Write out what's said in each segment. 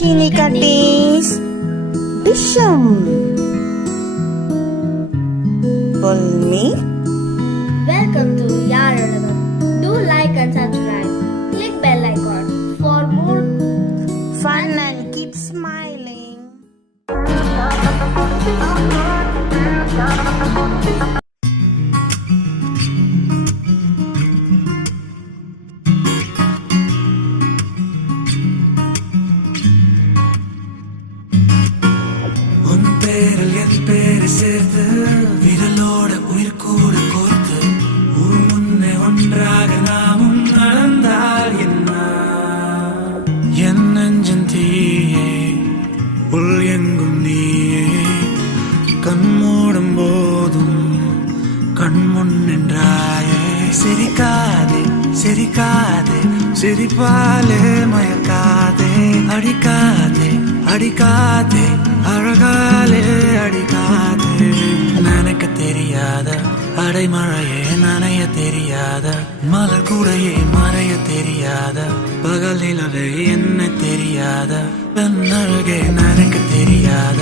Sini Katis Bisham Bulmi. Welcome to Yaradavam. Do like and subscribe. Click bell icon for more Fun and keep smiling. உன் பேரில் என் பேரை சேர்த்து விரலோட உயிர் கூட கோர்த்து ஊர் முன்னே ஒன்றாக நாமும் நடந்தால் என்ன என் நெஞ்சன் தீயே உள் எங்கும் நீயே கண் மூடும் போதும் கண் முன் நின்றாயே சிரிக்காதே சிரிக்காதே சிரிப்பாலே மயக்காதே அடிக்காதே அடிக்காதே அழகாலே அடிக்காதே நினைக்க தெரியாத அடைமழையே நனைய தெரியாத மலர் கூடையே மறைய தெரியாத பகல் நிலவே என்ன தெரியாத பெண் அழகே நினைக்க தெரியாத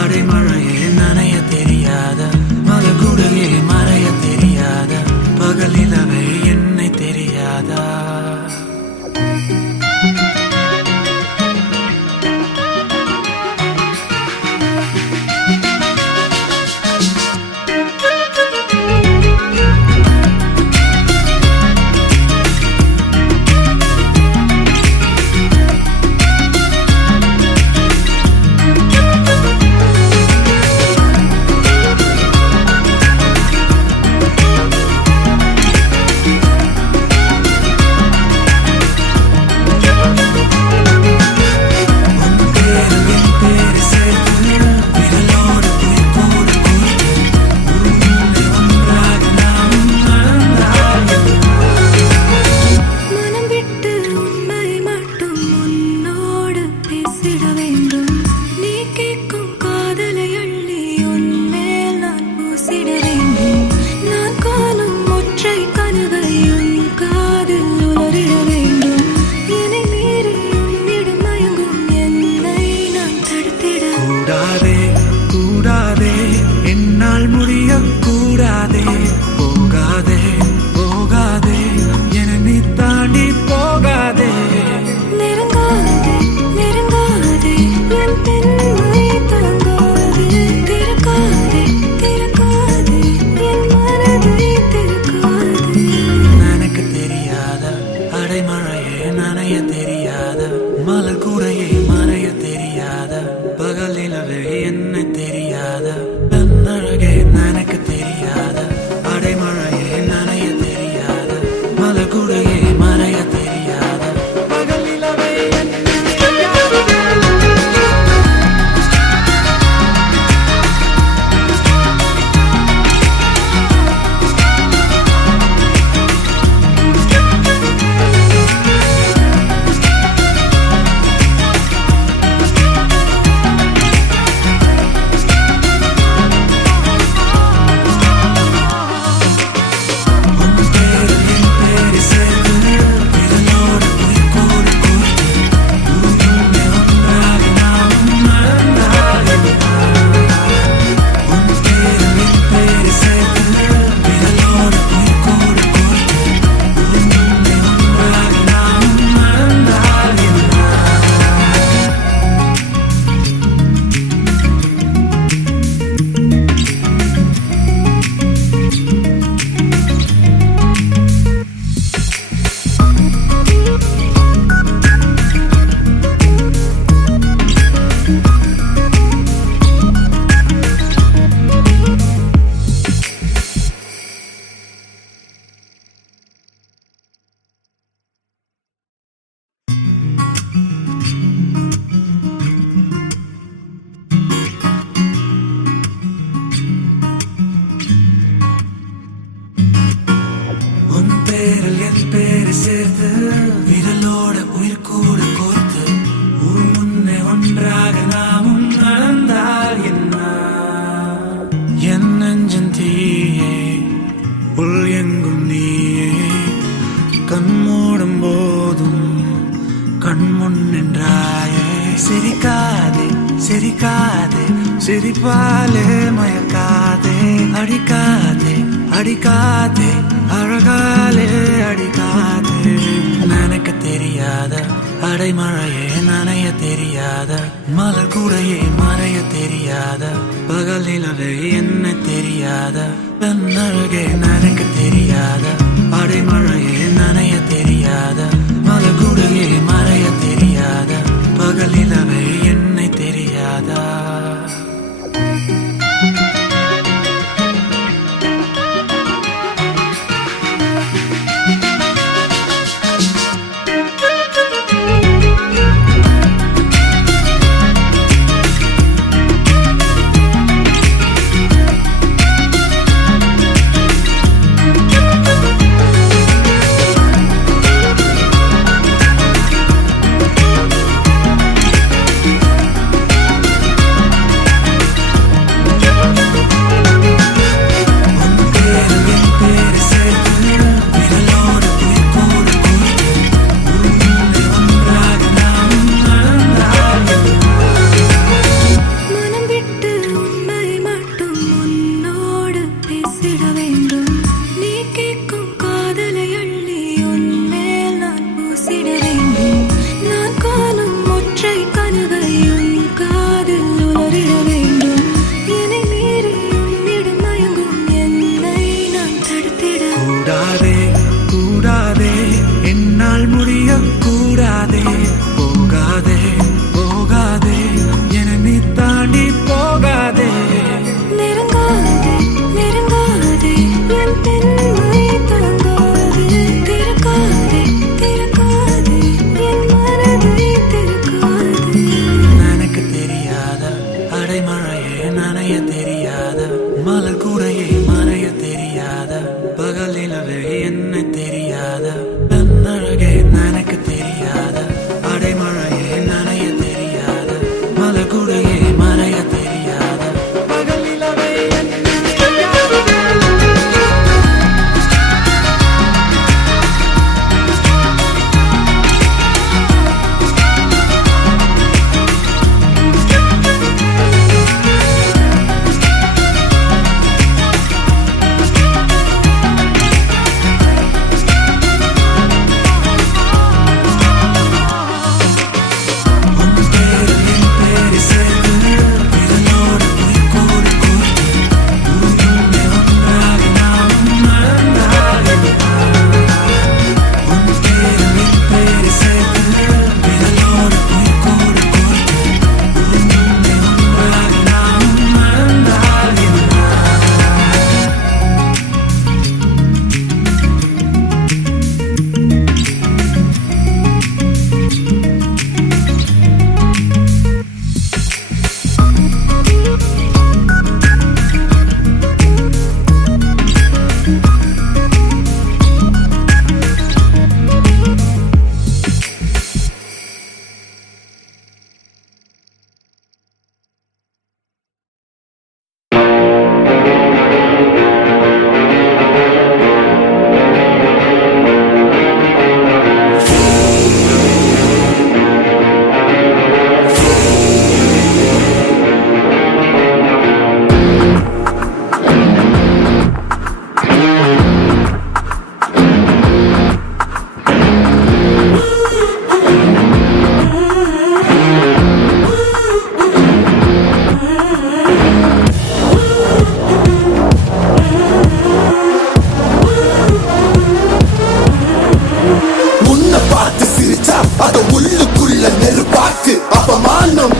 அடைமழையே நனைய தெரியாத மலர் கூடையே மறைய தெரியாத பகல் நிலவே என்னை தெரியாதா என்னால் முடிய கூடாதே போகாதே போகாதே என நீ தாண்டி போகாதே நெருங்காதே நெருங்காதே என் பெண்மை தாங்காதே திறக்காதே திறக்காதே என் மனதை திறக்காதே எனக்கு தெரியாத அடைமழையே நனைய தெரியாத மலர் கூடையே மறைய தெரியாத பகல் நிலவே என்ன தெரியாத அழகே எனக்கு தெரியாத அடைமழையே நனைய தெரியாத மலர் கூடையே மறைய தெரியாத பகல் நிலவே பேரில் என் பேரை சேர்த்து விரலோட உயிர் கூட கோர்த்து ஊர் முன்னே ஒன்றாக நாமும் நடந்தால் என்ன என் நெஞ்சன் தீயே உள் எங்கும் நீயே கண் மூடும் போதும் கண் முன் நின்றாயே சிரிக்காதே சிரிக்காதே சிரிப்பாலே மயக்காதே அடிக்காதே அடிக்காதே அழகாலே அடிக்காதே நினைக்க தெரியாத அடைமழையே நனைய தெரியாத மலர் கூடையே மறைய தெரியாத பகல் நிலவே என்ன தெரியாத பெண்ணழகே நினைக்க தெரியாத அடைமழையே நனைய தெரியாத மலர் கூடையே மறைய தெரியாத பகல் நிலவே என்னை தெரியாதா மனம் விட்டு உண்மை மட்டும் உன்னோடு பேசிட வேண்டும் நீ கேட்கும் காதலை அள்ளி உன்மேல் நான் பூசிட வேண்டும் நான் காணும் ஒற்றை கனவை உன் காதில் உலரிட வேண்டும் என்னை மீறி உன்னிடம் மயங்கும் என்னை நான் தடுத்திட கூடாதே கூடாதே என்னால் முடிய கூடாதே போகாதே போகாதே என நீ தாண்டி போகாதே நெருங்காதே நெருங்காதே என் பெண்மை தாங்காதே திறக்காதே திறக்காதே என் மனதை திறக்காதே எனக்கு தெரியாத அடைமழையே நனைய தெரியாத மலர் கூடையே மறைய தெரியாத பகல் நிலவே என்ன தெரியாத பெண்ணழகே எனக்கு தெரியாத அடைமழையே நனைய தெரியாத மலர் கூடையே மறைய தெரியாத பகல் நிலவே என்னை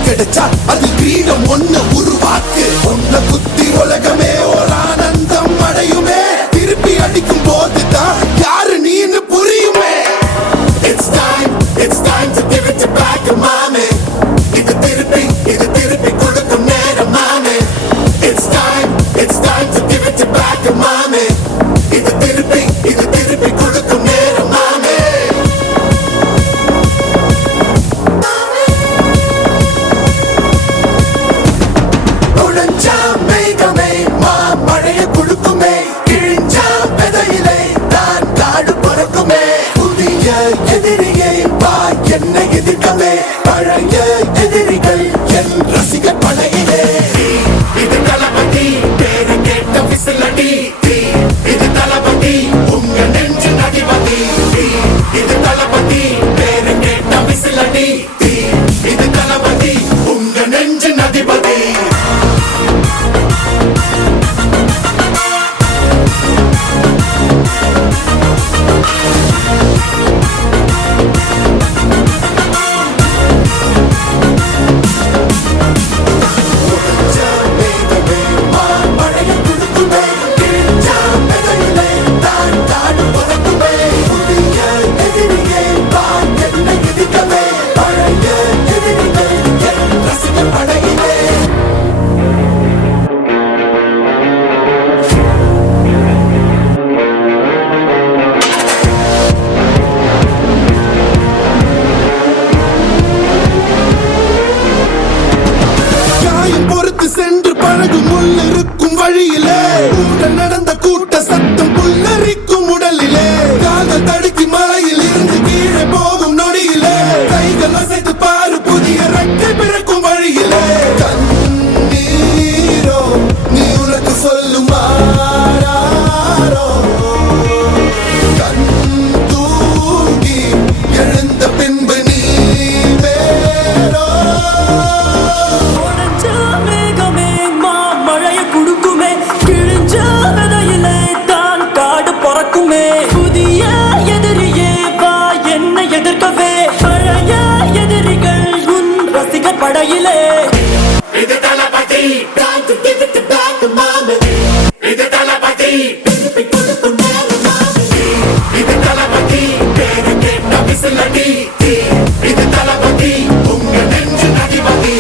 கிடைச்சா அது கிரீடம் ஒண்ணு உருவாக்கு ஒன்ன குத்தி உலகமே ஒரு ஆனந்தம் அடையுமே திருப்பி அடிக்கும் போதுதான் யாரு நீன்னு புரியுமே It's time to give it back மாமே இது திருப்பி கொடுக்கும் நேரம் மாமே It's time to give it back மாமே இது திருப்பி கொடுக்கும் நேரம் மாமே எதிரியை வா என்னை எதிர்க்கவே பழைய எதிரி கடற்படையிலே இது தளபதி time to give it back to mama இது தளபதி திருப்பி கொடுக்கும் நேரம் மாமி இது தளபதி பேரு கேட்ட விசிலடி இது தளபதி உங்க நெஞ்சு அதிபதி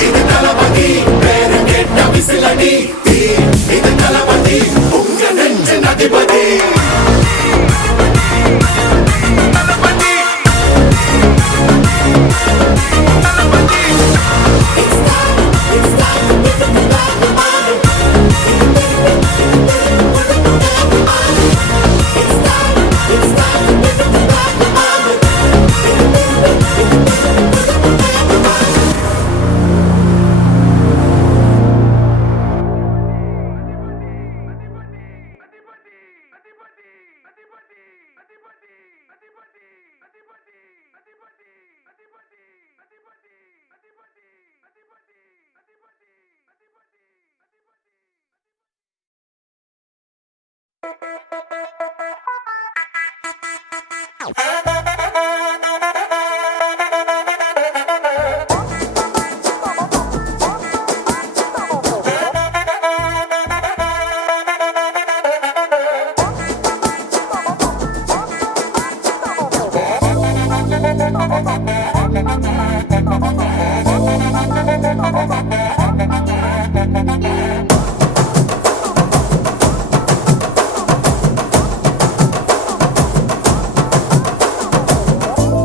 இது தளபதி பேரு கேட்ட விசிலடி இது தளபதி உங்க நெஞ்சு அதிபதி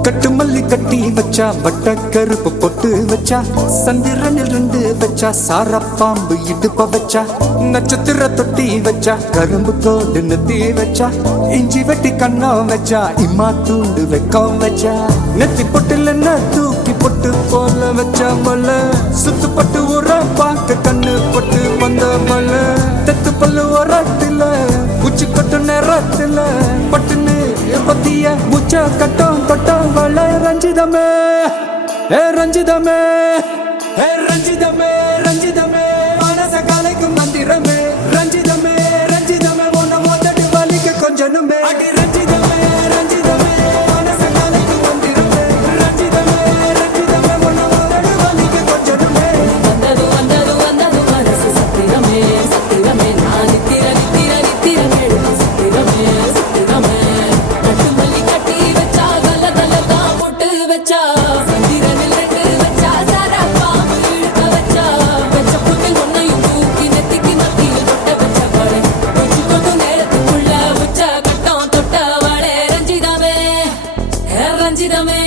கட்டு மல்லி கட்டி வச்சா வட்ட கருப்பு பொட்டு வச்சா சந்திரனில் ரெண்டு வச்சா சார பாம்பு இடுப்ப வச்சா நட்சத்திர தொட்டி வச்சா கரும்பு தோடு நெத்தி வச்சா இஞ்சி வெட்டி கண்ணம் வச்சா இம்மா தூண்டு வெக்கம் வச்சா நெத்தி பொட்டுல தூக்கி பொட்டு போல வச்சா மல்ல சுத்து பட்டு உர பார்க்க கண்ணு பொட்டு வந்த மல்ல தெத்து பல்லு உரத்துல உச்சி கொட்டு நேரத்துல பட்டுன்னு பத்திய முச்ச கட்டம் கட்டம் வள ரஞ்சிதமே ஏ ரஞ்சிதமே ஏ ரஞ்சிதமே ரஞ்சிதமே மனச கலைக்கும் மந்திரமே ரஞ்சிதமே ரஞ்சிதமே ஒன்ன ஓதட்டு வலிக்க கொஞ்சனுமே அடி ரஞ்சிதமே ரஞ்சிதமே மனச கலைக்கும் மந்திரமே ரஞ்சிதமே ரஞ்சிதமே ஒன்ன ஓதட்டு வலிக்க கொஞ்சனுமே வந்தது வந்தது வந்தது மனசு சத்திரமே சத்திரமே நான் நித்திர நித்திர நித்திர கேடு சத்திரமே சத்திரமே கட்டு மல்லி கட்டி வச்சா கல கல தான் போட்டு வச்சா சந்திரனில் ரெண்டு வச்சா சாரா பாம்பு இழுக்க வச்சா வச்ச பொட்டு ஒன்னையும் தூக்கி நெத்திக்கு மத்தியில் தொட்ட வச்ச வாழை வச்சு கொண்டு நேரத்துக்குள்ள உச்ச கட்டம் தொட்ட வாழை ரஞ்சிதமே ரஞ்சிதமே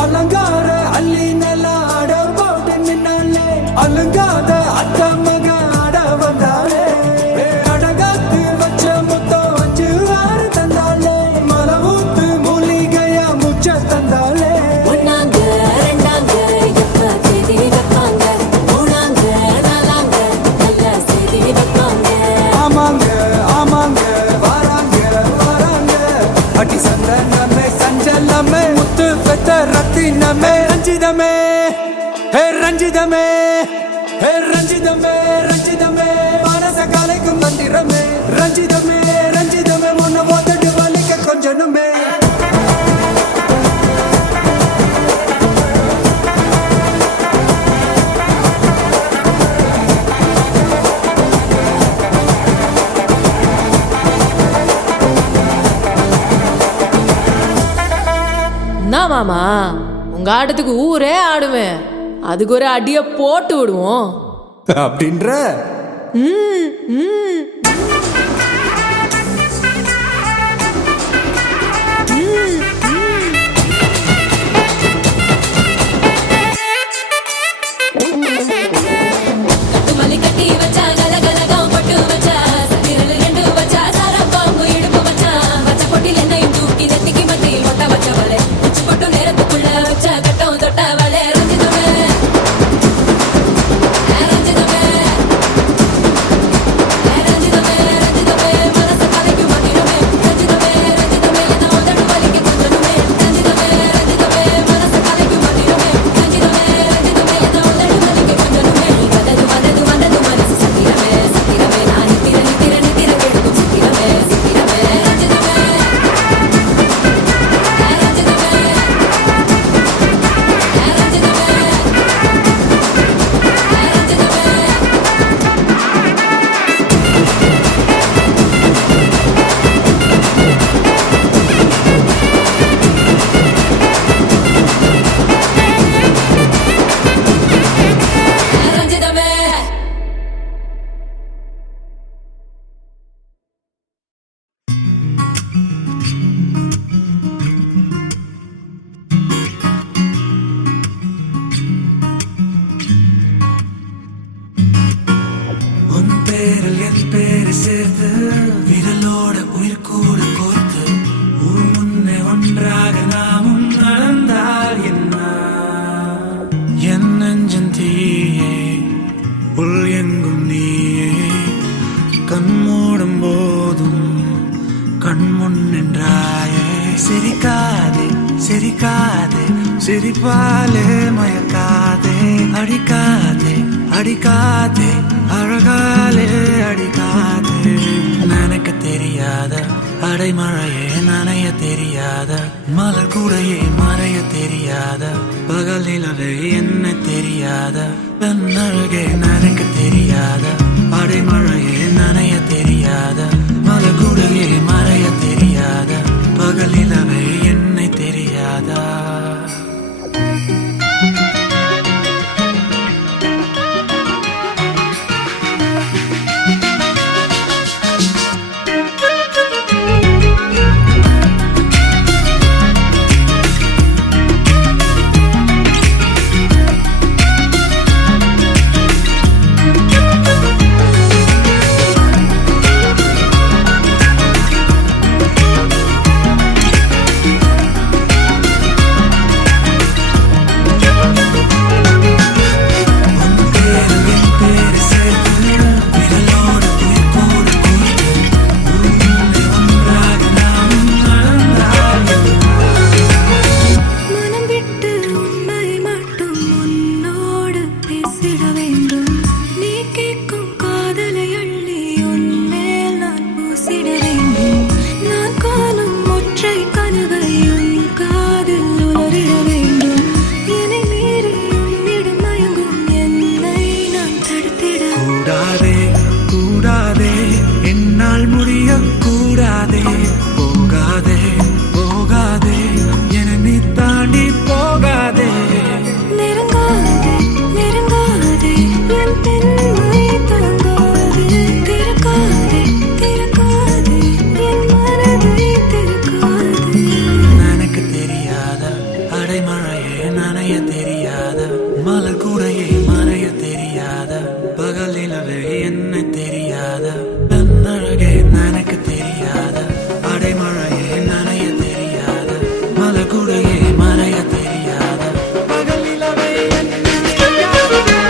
அலங்கார அள்ளி நல்ல ஆட போட்டு நின்னாலே அலங்காத அத்த மக ஆட வந்தாலே அடகாத்து வச்ச முத்தம் வச்சு ஆறு தந்தாலே மலை ஊத்து மூலிகையா முச்ச தந்தாலே ஒன்னாங்க ரெண்டாங்க எப்ப செய்தி வைப்பாங்க மூணாங்க நாலாங்க நல்ல செய்தி வைப்பாங்க ஆமாங்க ஆமாங்க வராங்க வராங்க அடி சந்தனமே சஞ்சலமே முத்து பெத்த ரத்தினமே ரஞ்சிதமே ஹே ரஞ்சிதமே ஹே ரஞ்சிதமே ரஞ்சிதமே மனச கலைக்கும் மந்திரமே ரஞ்சிதமே ரஞ்சிதமே ஒன்ன ஓதட்டு வலிக்க கொஞ்சனுமே என்ன மாமா உங்க ஆட்டத்துக்கு ஊரே ஆடுவேன் அதுக்கு ஒரு அடிய போட்டு விடுவோம் அப்படின்ற கட்டு மல்லி கட்டி வச்சா கல கலகம் பட்டு வச்சா சத்திரல் ரெண்டு வச்சா சாரா பாம்பு இடுப்பு வச்சா வச்ச பொட்டில் என்னையும் தூக்கி நெத்திக்கு மத்தியில் ஒட்ட வச்ச வலை உச்சி பொட்டு நேரத்துக்குள்ள வச்ச கட்டம் பேரு சேர்த்து விரலோட உயிர் கூட கோர்த்து ஊர் முன்னே ஒன்றாக நாமும் நடந்தால் என்ன என் நெஞ்சன் தீயே உள் எங்கும் நீயே கண் மூடும் போதும் கண் முன் நின்றாயே சிரிக்காதே சிரிக்காதே சிரிப்பாலே மயக்காதே அடிக்காதே அடிக்காதே அழகாலே அடிக்காதே நினைக்க தெரியாத அடைமழையே நனைய தெரியாத மலர் கூடையே மறைய தெரியாத பகல் நிலவே என்ன தெரியாத பெண்ணழகே நினைக்க தெரியாத அடைமழையே நனைய தெரியாத மலர் கூடையே மறைய தெரியாத பகல் நிலவே என்னை தெரியாதா மனம் விட்டு உண்மை மட்டும் உன்னோடு பேசிட வேண்டும் நீ கேட்கும் காதலை அள்ளி உன்மேல் நான் பூசிட வேண்டும் நான் காணும் ஒற்றை கனவை உன் காதில் உணரிட வேண்டும் என்னை மீறி உன்னிடம் மயங்கும் என்னை நான் தடுத்திட கூடாதே கூடாதே என்னால் முடிய கூடாதே போகாதே போகாதே என நீ தாண்டி போகாதே நெருங்காதே நெருங்காதே என் பெண்மை தாங்காதே திறக்காதே திறக்காதே என் மனதை திறக்காதே எனக்கு தெரியாத அடைமழையே நனைய தெரியாத மலர் கூடையே மறைய தெரியாத பகல் நிலவே என்ன தெரியாத பெண்ணழகே எனக்கு தெரியாத அடைமழையே நனைய தெரியாத மலர் கூடையே மறைய தெரியாத பகல் நிலவே என்ன தெரியாத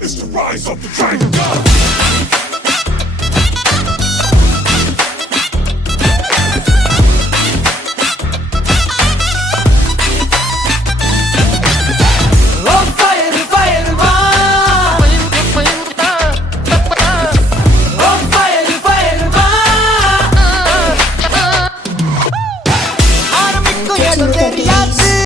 It's the rise of the dragon.